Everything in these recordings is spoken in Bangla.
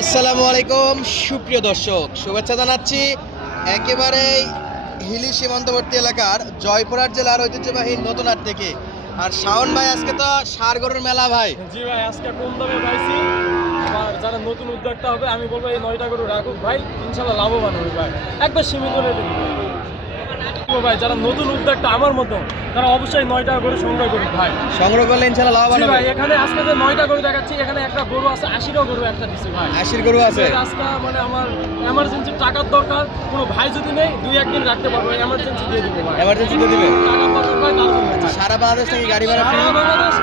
আসসালামু আলাইকুম, সুপ্রিয় দর্শক। শুভেচ্ছা জানাচ্ছি একেবারে হিলি সীমান্তবর্তী এলাকার জয়পুরহাট জেলার ঐতিহ্যবাহী নতুন আর থেকে। আর শাওন ভাই, আজকে তো সারগরের মেলা ভাই। জি ভাই, আজকে কোন দামে পাইছি। আর যারা নতুন উদ্যোক্তা হবে, আমি বলব এই নয়টা গরু রাখুক ভাই ইনশাল্লাহ লাভবান হবে ভাই। একবার সীমিত রেটে ভাই যারা নতুন উদ্যোক্তা আমার মতো তারা অবশ্যই নয়টা করে সংগ্রহ করুক ভাই। সংগ্রহ করলে ইনশাল্লাহ লাভবান হবে ভাই এখানে আজকে যে নয়টা গরু দেখাচ্ছি এখানে একটা গরু আছে আশিটা গরু একটা দিচ্ছি ভাই। আশির গরু আছে। আজকে মানে আমার এমার্জেন্সি টাকার দরকার কোনো ভাই যদি নেই দুই একদিন রাখতে পারব এমার্জেন্সি দিয়ে দিবো ভাই। এমার্জেন্সি তো দিবে? টাকার দরকার ভাই। সারা বাংলাদেশ থেকে গাড়ি ভাড়া ফ্রি সারা বাংলাদেশ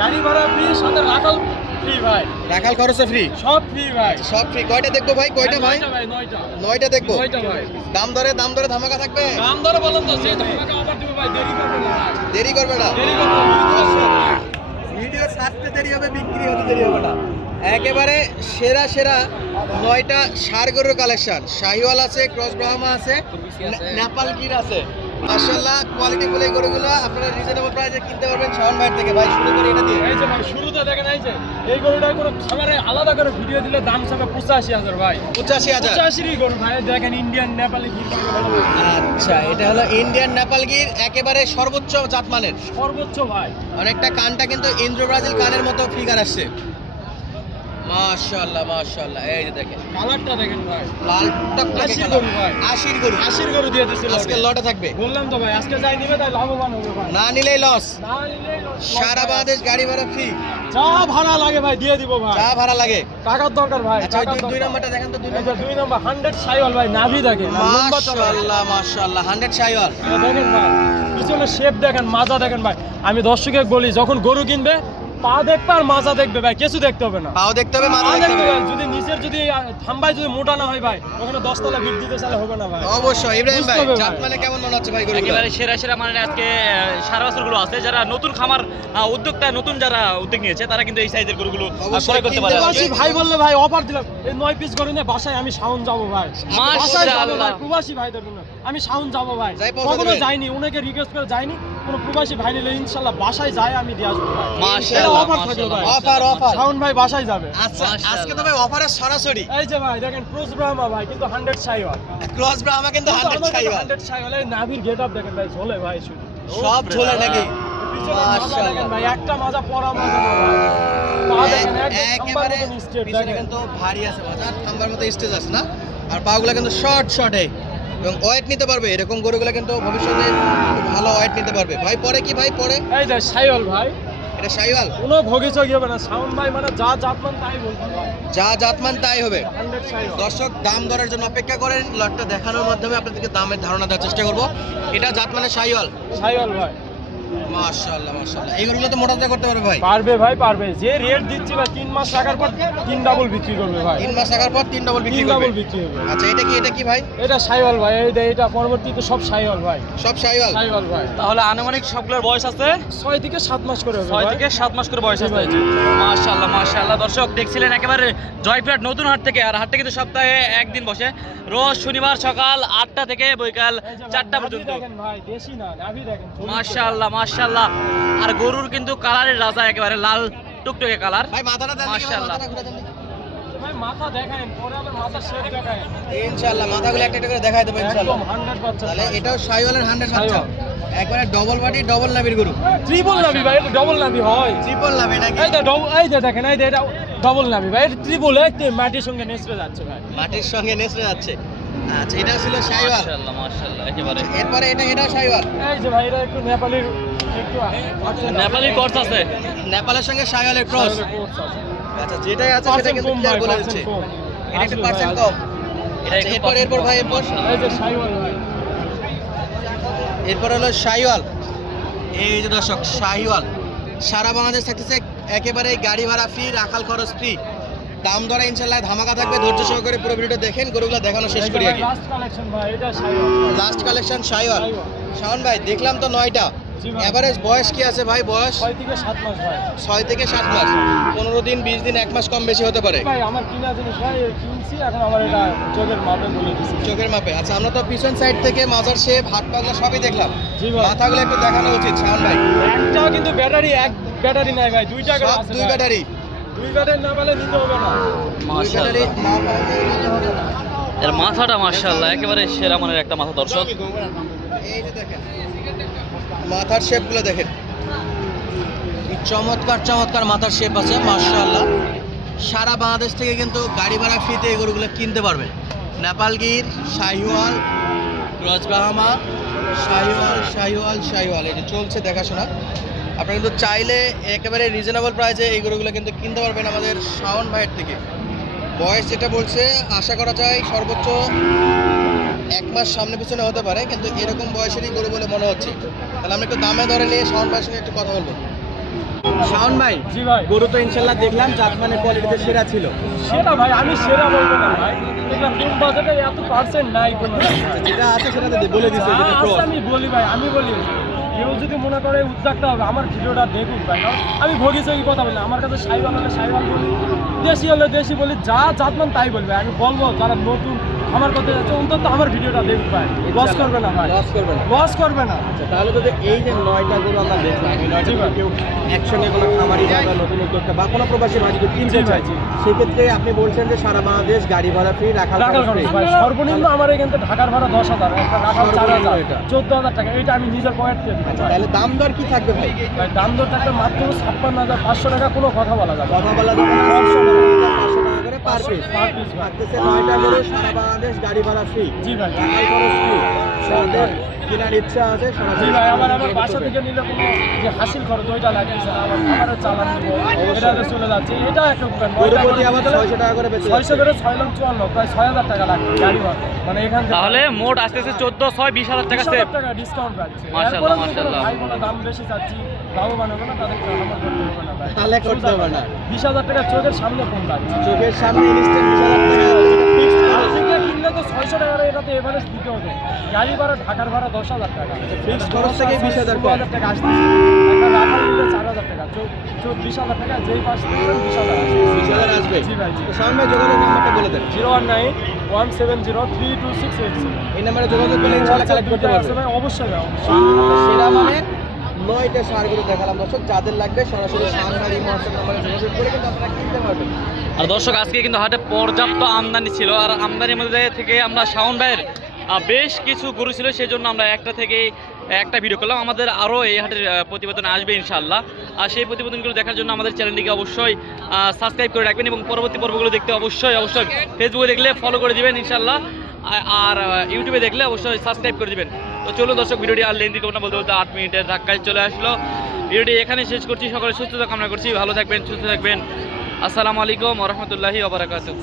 গাড়ি ভাড়া ফ্রি সাথে রাখাল ফ্রি ভাই। রাখাল খরচে ফ্রি? সব ফ্রি ভাই। সব ফ্রি। কয়টা দেখব ভাই? কয়টা ভাই? নয়টা নয়টা। দেখব? নয়টা ভাই। দাম দরে দাম দরে ধামাকা থাকবে? দাম দরে বলেন তো সেই ধামাকা অফার দিব ভাই দেরি করবেন না দেরি করবে না? দেরি করবেন না ভিডিও ছাড়তে দেরি হবে বিক্রি হতে দেরি হবে না। একেবারে সেরা সেরা নয়টা সার গরুর কালেকশন শাহিওয়াল আছে ক্রস ব্রাহ্মা আছে নেপাল গির আছে। মার্শাল্লাহ কোয়ালিটি ফুল এই গরুগুলো আপনারা রিজনেবল প্রাইসে কিনতে পারবেন শাওন ভাইয়ের থেকে। ভাই শুরু করে এটা দিয়ে। এই যে ভাই শুরুতে দেখেন এই যে এই গরুটার কোনো খাবারে আলাদা করে ভিডিও দিলে দাম সাবে পঁচাশি হাজার ভাই। পঁচাশি হাজার। পঁচাশিরই গরু ভাই দেখেন ইন্ডিয়ান নেপালি গির। আচ্ছা এটা হলো ইন্ডিয়ান নেপাল গির একেবারে সর্বোচ্চ জাতমানের। সর্বোচ্চ ভাই। অনেকটা কানটা কিন্তু ইন্দ্র ব্রাজিল কানের মতো ফিগার আসছে। মাশাআল্লাহ মাশাআল্লাহ। এই যে দেখেন। কালারটা দেখেন ভাই। লাল টকটকে আশির গরু ভাই। আশির গরু। আশির গরু দিয়ে দিছিল আজকে লটে। থাকবে। বললাম তো ভাই আজকে যাই নিবে তাই লাভবান হবে ভাই। না নিলেই লস না নিলেই সারা। বাংলাদেশ গাড়ি ভাড়া ফ্রি যা ভাড়া লাগে ভাই দিয়ে দিব ভাই। যা ভাড়া লাগে। টাকার দরকার ভাই আচ্ছা দুই- দুই। নম্বরটা দেখেন তো দুই নম্বর দুই নম্বর হান্ড্রেড সাইওয়াল ভাই নাভি দেখেন। মাশাআল্লাহ মাশাআল্লাহ 100 শাইওয়াল এটা দেখেন ভাই পিছনে শেপ দেখেন মাজা দেখেন ভাই। আমি দর্শকে বলি যখন গরু কিনবে পা দেখবে আর মাজা দেখবে ভাই কিছু দেখতে হবে না। পাও দেখতে হবে মাথা দেখতে হবে। যদি নিচের যদি আহ, থাম্বায় যদি মোটা না হয় ভাই ওখানে দশতলা ভিড় দিতে চাইলে হবে না ভাই। অবশ্যই ইব্রাহিম ভাই জাত মানে কেমন মনে হচ্ছে ভাই গরুগুলো? একেবারে সেরা সেরা মানে আজকে সারা বছরগুলো আছে। যারা নতুন খামার উদ্যোক্তা নতুন যারা উদ্যোগ নিয়েছে তারা কিন্তু এই সাইজের গরুগুলো ক্রয় করতে পারে। ভাই বললে ভাই অফার দিলাম। এই নয় পিস করে নিয়ে বাসায় আমি শাওন যাব ভাই। মাশাআল্লাহ। ভাই প্রবাসী ভাইদের জন্য। আমি শাওন যাব ভাই। কখনো যাইনি ওনাকে রিকোয়েস্ট করে যাইনি। কোনো প্রবাসী ভাই নিলে ইনশাল্লাহ বাসায় যায় আমি দিয়ে আসব। থাকবে ভাই। অফার অফার শাওন ভাই বাসায় যাবে। আচ্ছা আজকে তো ভাই অফারে সরাসরি। এই যে ভাই দেখেন ক্রুজ ব্রাহ্মা ভাই কিন্তু হান্ড্রেড সাইওয়াল। ক্রস ব্রাহ্মা কিন্তু 100 শাইওয়াল হান্ড্রেড সাইওয়াল। এই নাভির গেট আপ দেখেন ভাই ঝোলে ভাই শুধু। সব ঝোলে নাকি। দেখেন ভাই একটা মাজা পরা মাজা একেবারে পিছনে কিন্তু ভারী আছে থাম্বার মতো স্টেজ আছে না? আর পাগুলা কিন্তু শর্ট শর্টে এবং ওয়েট নিতে পারবে। এরকম গরুগুলো কিন্তু ভবিষ্যতে ভালো ওয়েট নিতে পারবে। ভাই পরে কি ভাই পরে? এই যে সাইওয়াল ভাই। এটা সাইওয়াল কোনো ভোগে চোখে হবে না। সাউন্ড ভাই মানে যা জাতমান তাই বলতে যা জাতমান তাই হবে। দর্শক দাম দরের জন্য অপেক্ষা করেন। লটটা দেখানোর মাধ্যমে আপনাদেরকে দামের ধারণা দেওয়ার চেষ্টা করব। এটা জাতমানের শাইওয়াল। সাইওয়াল ভাই। মাশাআল্লাহ মাশাআল্লাহ। এই তো মোটাতে করতে পারবে ভাই। পারবে ভাই পারবে। যে রেট দিচ্ছি ভাই তিন মাস টাকার পর তিন ডাবল বিক্রি করবে ভাই। তিন মাস থাকার পর তিন ডবল বিক্রি তিন করবে। ডাবল বিক্রি হবে। আচ্ছা এটা কি এটা কি ভাই? এটা সাইওয়াল ভাই এই এটা পরবর্তীতে সব সাইওয়াল ভাই। সব শাইওয়াল সাইওয়াল ভাই। তাহলে আনুমানিক সবগুলোর বয়স আছে? ছয় থেকে সাত মাস করে হবে ছয় থেকে সাত মাস করে বয়স আছে। ভাই। মাশাআল্লাহ মাশাআল্লাহ। দর্শক দেখছিলেন একেবারে জয়পুরহাট নতুন হাট থেকে আর হাটটা কিন্তু সপ্তাহে একদিন বসে। রোজ শনিবার সকাল আটটা থেকে বৈকাল চারটা পর্যন্ত। দেখেন ভাই দেশি না নাভি দেখেন। চল্লিশ মাশাআল্লাহ। মাশাআল্লাহ। আর গরুর কিন্তু কালারের রাজা একেবারে লাল টুকটুকে কালার। ভাই মাথাটা দেন মাশাআল্লাহ। মাথাটা ঘুরে দেন দেখি। টাকা। ভাই মাথা দেখায় পরে আবার মাথা শেপ দেখায় ইনশাআল্লাহ মাথাগুলো একটা একটা করে দেখাই দেবো ইনশাআল্লাহ। একদম হান্ড্রেড বাচ্চা তাহলে এটাও শাইওয়ালের হান্ড্রেড বাচ্চা। একবারে ডবল বডি ডবল নাবির গরু। ট্রিপল নাভি ভাই এটা ডবল নাভি হয়। ট্রিপল নাবি নাকি? এই ডবল এই যে দেখেন এই যে এটা ডবল নাভি ভাই এটা ট্রিপল মাটির সঙ্গে নেসড়ে যাচ্ছে ভাই। মাটির সঙ্গে নেসড়ে যাচ্ছে। আচ্ছা এটা ছিল শাইওয়াল মাশাআল্লাহ মাশাআল্লাহ একেবারে। এরপরে এটা এটা শাইওয়াল এই যে ভাই এটা একটু নেপালির একটু নেপালি কোর্স আছে। নেপালের সঙ্গে শাইওয়ালের ক্রস। আচ্ছা যেটাই আছে সেটা কিন্তু ক্লিয়ার বলে দিচ্ছে। এটা একটু পার্সেন্ট কম। এটা আচ্ছা, একটু এরপর এরপর ভাই এরপর এই যে সাইওয়াল ভাই। এরপর হলো শাহিওয়াল এই যে দর্শক শাহিওয়াল সারা বাংলাদেশ থাকতেছে একেবারে গাড়ি ভাড়া ফ্রি রাখাল খরচ ফ্রি। দাম দরা ইনশাল্লাহ ধামাকা থাকবে ধৈর্য সহকারে পুরো ভিডিওটা দেখেন গরুগুলো দেখানো শেষ করি আগে। লাস্ট কালেকশন ভাই এটা সাইওয়াল। শাওন ভাই দেখলাম তো নয়টা। এভারেজ বয়স কি আছে ভাই বয়স? ছয় থেকে সাত মাস ভাই। ছয় থেকে সাত মাস। পনেরো দিন বিশ দিন এক মাস কম বেশি হতে পারে। ভাই আমার কিনা জিনিস ভাই কিনছি এখন আমার এটা চোখের মাপে বলে দিচ্ছি চোখের মাপে। আচ্ছা আমরা তো পিছন সাইড থেকে মাজার শেপ হাত পাগলা সবই দেখলাম। মাথাগুলো একটু দেখানো উচিত শাওন ভাই। একটাও কিন্তু ব্যাটারি এক ব্যাটারি নাই ভাই দুইটা দুই ব্যাটারি দুই কাঠের না পেলে নিতে হবে না। দুইটারই না পাইলে নিতে হবে না। এর মাথাটা মার্শাল্লাহ একেবারে সেরা মানের একটা মাথা দর্শক। মাথার শেপগুলো দেখেন। চমৎকার চমৎকার মাথার শেপ আছে মার্শাল্লাহ সারা বাংলাদেশ থেকে কিন্তু গাড়ি ভাড়া ফ্রিতে এই গরুগুলো কিনতে পারবেন নেপালগির শাহিওয়াল রজবাহামা শাহিওয়াল শাহিওয়াল শাহিওয়াল। যে চলছে দেখাশোনা। আপনারা কিন্তু চাইলে একেবারে রিজনেবল প্রাইসে এই গরুগুলো কিন্তু কিনতে পারবেন আমাদের শাওন ভাইয়ের থেকে। বয়স যেটা বলছে আশা করা যায় সর্বোচ্চ এক মাস সামনে পিছনে হতে পারে কিন্তু এরকম বয়সেরই গরু বলে মনে হচ্ছে। তাহলে আমরা একটু দামে ধরে নিয়ে শাওন ভাইয়ের সঙ্গে একটু কথা বলব। শাওন ভাই জি ভাই। গরু তো ইনশাল্লাহ দেখলাম জাতমানের কোয়ালিটিতে সেরা ছিল। সেটা ভাই আমি সেরা বলব না ভাই। এটা কোন বাজারে এত পার্সেন্ট নাই যেটা আছে সেটা বলে আমি বলি ভাই আমি বলি। কেউ যদি মনে করে উদ্যোগটা হবে, আমার ভিডিওটা দেখুন ভাই। আমি ভোগিছে এই কথা বলি আমার কাছে সাইবাল হলে সাইবাল বলি, দেশি হলে দেশি বলি, যা জাতমান তাই বলবে। আমি বলব, যারা নতুন আমার কথা যাচ্ছে অন্তত আমার ভিডিওটা দেখুক ভাই লস করবে না ভাই। লস করবে না। লস করবে না। আচ্ছা তাহলে তো এই যে নয়টা গরু আমরা দেখলাম এই নয়টা কেউ একসঙ্গে কোনো খামারি বা নতুন উদ্যোক্তা বা কোনো প্রবাসী ভাই যদি কিনতে চায় সেক্ষেত্রে আপনি বলছেন যে সারা বাংলাদেশ গাড়ি ভাড়া ফ্রি রাখাল free। ভাই সর্বনিম্ন আমার এখান থেকে ঢাকার ভাড়া দশ হাজার একটা রাখাল চার হাজার এটা। চোদ্দ হাজার টাকা এটা আমি নিজের পয়েন্ট থেকে দিচ্ছি ভাই। তাহলে দাম দর কি থাকবে ভাই? ভাই দাম দর টাকা মাত্র ছাপ্পান্ন হাজার পাঁচশো টাকা কোনো কথা বলা যাবে কথা বলা যাবে পার পিস Per piece ভাই। থাকতেছে নয়টা গরু সারা বাংলাদেশ গাড়ি ভাড়া ফ্রি জি ভাই। খরচ। যাদের কেনার ইচ্ছা আছে জি ভাই আবার আমার বাসা থেকে নিলে কোনো যে হাসিল খরচ ওইটা লাগতেছে না আমার খাবারের চালান এটাতে চলে যাচ্ছে। এটা একটা উপায় প্রতি করে ছয়শো টাকা করে বেঁচে ছয়শো করে ছয় লাখ চুয়ান্ন প্রায় ছয় হাজার টাকা লাগবে গাড়ি ভাড়া। মানে এখান থেকে তাহলে মোট আসতেছে চোদ্দ ছয় বিশ হাজার টাকা সেভ টাকা ডিসকাউন্ট পাচ্ছে। ভাই দাম বেশি চাচ্ছি লাভবান হবে না তাদের করতে হবে না। তাহলে করতে হবে না। বিশ হাজার টাকা চোখের সামনে ফোন লাগছে চোখের সামনে ইনস্ট্যান্ট বিশ হাজার টাকা ফিক্সড আর থেকে কিনলে তো ছয়শো টাকার এটাতে এভারেজ দিতে হবে। গাড়ি ভাড়া ঢাকার ভাড়া দশ হাজার টাকা। খরচ থেকেই 20,000 ষোলো হাজার টাকা নিলে চার হাজার টাকা চব্বিশ হাজার টাকা যেই পাশ বিশ হাজার বিশ হাজার আসবে। জি ভাই সামনে যোগাযোগ নাম্বারটা বলে দেন। Zero one nine one seven zero three two six eight seven এই নাম্বারে যোগাযোগ করলে ইনশাআল্লাহ কালেক্ট করতে পারবে অবশ্যই ভাই অবশ্যই। মানে নয়টা সারগুলো দেখালাম। দর্শক, যাদের লাগবে সরাসরি সামনারি মহাসব নাম্বারে যোগাযোগ করে কিন্তু আপনারা কিনতে পারবেন। আর দর্শক, আজকে কিন্তু হাটে পর্যাপ্ত আমদানি ছিল। আর আমদানির মধ্যে থেকে আমরা শাওন ভাইয়ের বেশ কিছু গরু ছিল। সেই জন্য আমরা একটা থেকে একটা ভিডিও করলাম। আমাদের আরও এই হাটের প্রতিবেদন আসবে ইনশাল্লাহ আর সেই প্রতিবেদনগুলো দেখার জন্য আমাদের চ্যানেলটিকে অবশ্যই সাবস্ক্রাইব করে রাখবেন এবং পরবর্তী পর্বগুলো দেখতে অবশ্যই অবশ্যই ফেসবুকে দেখলে ফলো করে দিবেন ইনশাল্লাহ আর ইউটিউবে দেখলে অবশ্যই সাবস্ক্রাইব করে দিবেন। তো চলো দর্শক, ভিডিওটি আর লেন্দি করব না, বলতে বলতে আট মিনিটের ধাক্কায় চলে আসলো। ভিডিওটি এখানে শেষ করছি, সকলে সুস্থতা কামনা করছি, ভালো থাকবেন, সুস্থ থাকবেন। আসসালামু আলাইকুম রহমতুল্লাহি ওবরাকাতুহ